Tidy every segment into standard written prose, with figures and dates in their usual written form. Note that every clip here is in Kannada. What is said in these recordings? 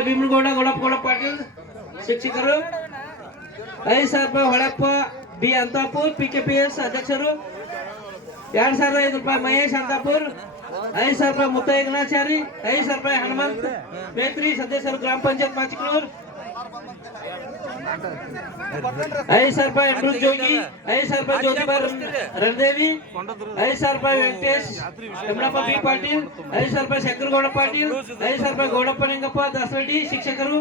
ರೂಪಾಯಿ ಭೀಮನಗೌಡ ಗೌಡಪ್ಪ ಪಾಟೀಲ್ ಶಿಕ್ಷಕರು. 5,000 ರೂಪಾಯಿ ಹೊಳಪ್ಪ ಬಿ ಅಂತಾಪುರ್ PKPS ಅಧ್ಯಕ್ಷರು. 2,500 ರೂಪಾಯಿ ಮಹೇಶ್ ಅಂತಾಪುರ್. 5,000 ರೂಪಾಯಿ ಮುತ್ತ ಏಕನಾಚಾರಿ. 5,000 ರೂಪಾಯಿ ಹನುಮಂತ್ ಬೇತ್ರಿ ಸದಸ್ಯರು ಗ್ರಾಮ ಪಂಚಾಯತ್ ಮಾಚಿಕನೂರ್. 5,000 ರೂಪಾಯಿ ಅಮೃತ್ ಜೋಗಿ. 5,000 ರೂಪಾಯಿ ಜ್ಯೋತಿಬಾ ರಣದೇವಿ. 5,000 ರೂಪಾಯಿ ವೆಂಕಟೇಶ್ ಯಮನಪ್ಪ ಬಿ ಪಾಟೀಲ್. 5,000 ರೂಪಾಯಿ ಶಂಕರಗೌಡ ಪಾಟೀಲ್. 5,000 ರೂಪಾಯಿ ಗೌಡಪ್ಪ ನಿಂಗಪ್ಪ ದಾಸರಡಿ ಶಿಕ್ಷಕರು.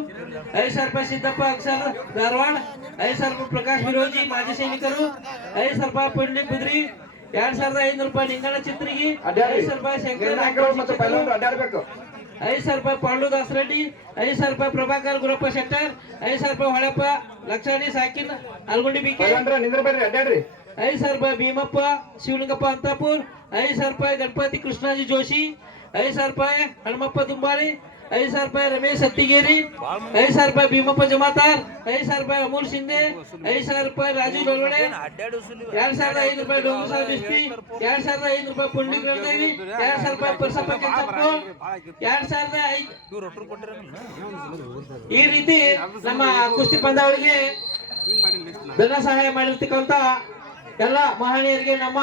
5,000 ರೂಪಾಯಿ ಸಿದ್ದಪ್ಪ ಅಕ್ಷರ್ ಧಾರವಾಡ. 5,000 ರೂಪಾಯಿ ಪ್ರಕಾಶ್ ಬಿರೋಜಿ ಮಾಜಿ ಸೈನಿಕರು. 5,000 ರೂಪಾಯಿ ಪಂಡಿತ್ ಬಿದ್ರಿ. 2,500 ರೂಪಾಯಿ ನಿಂಗಣ ಚಿತ್ರಿಗಿ. 5,000 ರೂಪಾಯಿ ಶಂಕರ 5,000 ರೂಪಾಯಿ ಪಾಂಡು ದಾಸರೆಡ್ಡಿ. 5,000 ರೂಪಾಯಿ ಪ್ರಭಾಕರ್ ಗುರಪ್ಪ ಶೆಟ್ಟರ್. 5,000 ರೂಪಾಯಿ ಹೊಳಪ್ಪ ಲಕ್ಷಾಣಿ ಸಾಕಿನ್ ಅಲ್ಗುಂಡಿ ಬಿಕೆ. 5,000 ರೂಪಾಯಿ ಭೀಮಪ್ಪ ಶಿವಲಿಂಗಪ್ಪ ಅಂತಾಪುರ್. 5,000 ರೂಪಾಯಿ ಗಣಪತಿ ಕೃಷ್ಣಾಜಿ ಜೋಶಿ. 5,000 ರೂಪಾಯಿ ಹನುಮಪ್ಪ ದುಂಬಾರಿ. 5,000 ರೂಪಾಯಿ ರಮೇಶ್ ಹತ್ತಿಗೇರಿ. 5,000 ರೂಪಾಯಿ ಭೀಮಪ್ಪ ಜಮಾತಾರ್. 5,000 ರೂಪಾಯಿ ಅಮೂಲ್ ಶಿಂದೆ. 5,000 ರೂಪಾಯಿ ರಾಜು ಲೋಲೋಡೆ. 2,500 ರೂಪಾಯಿ ಡೋಂಗುಸಾಲ್ ಬಿಸ್ತಿ. 2,500 ರೂಪಾಯಿ ಪುಂಡಿಕ್ ರಣದೇವಿ. 2,000 ರೂಪಾಯಿ ಪರ್ಸಪ್ಪ ಕೆಂಚಪ್ಪ. 2,500 ಈ ರೀತಿ ನಮ್ಮ ಕುಸ್ತಿ ಪಂದ್ಯಾವಳಿಗೆ ಧನ ಸಹಾಯ ಮಾಡಿರ್ತಕ್ಕಂತ ಎಲ್ಲ ಮಹನೀಯರಿಗೆ ನಮ್ಮ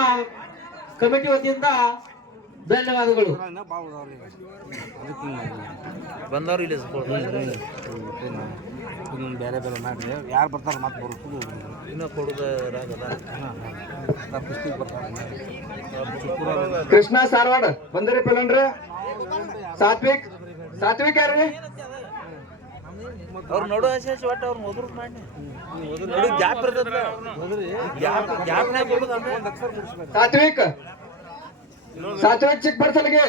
ಕಮಿಟಿ ವತಿಯಿಂದ ಧನ್ಯವಾದಗಳು. ಬಂದವ್ರು ಇಲ್ಲಿ ಬೇರೆ ಬೇರೆ ಮಾಡಿ ಯಾರು ಬರ್ತಾರೆ ಮತ್ತೆ ಬರುತ್ತದೆ ಇನ್ನೂ ಕೊಡೋದಾಗಲ್ಲ. ಕೃಷ್ಣ ಸಾರವಾಡ ಬಂದ್ರಿ ಪೆಲನ್ರ. ಸಾತ್ವಿಕ್ ಸಾತ್ವಿಕ್ ಯಾರ್ರಿ? ಅವ್ರು ನೋಡೋ ಆಸೆ ಒಟ್ಟು ಅವ್ರು ಮೊದಲು ಮಾಡಿ ಗ್ಯಾಪ್ ಇರ್ತದ. ಸಾತ್ವಿಕ್ ಸಾತ್ವಿಕ್ ಚಿಕ್ಕ ಬರ್ಸಲ್ಗೆ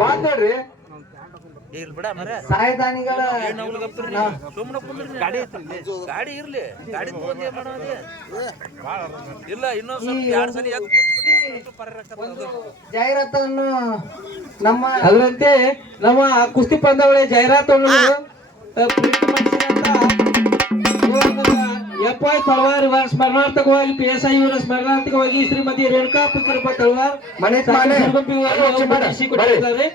ಮಾತಾಡ್ರಿ. ಬಿಡ ಮರ ಸಹಾಯದಾನಿಗಳ ಸುಮ್ಮನೆ ಕುಂದ್ರಿ. ಗಾಡಿ ಗಾಡಿ ಇರ್ಲಿ, ಗಾಡಿ ತಗೊಂಡ್ ಏನ್ ಮಾಡೋದು ಇಲ್ಲ. ಇನ್ನೊಂದ್ ಸ್ವಲ್ಪ 2 ಸಲ ಜಾಹೀರಾತನ್ನು ನಮ್ಮ ಅದರಂತೆ ನಮ್ಮ ಕುಸ್ತಿ ಪಂದ್ಯಾವಳಿ ಜಾಹೀರಾತನ್ನು FY ತಳವಾರ್ ಸ್ಮರಣಾರ್ಥಕವಾಗಿ PSI ಇವರ ಸ್ಮರಣಾರ್ಥಕವಾಗಿ ಶ್ರೀಮತಿ ರೇಣುಕಾ ಪುತ್ರಪ್ಪ ತಳವಾರ್ ಮನೆ ಕೊಟ್ಟಿದ್ದಾರೆ.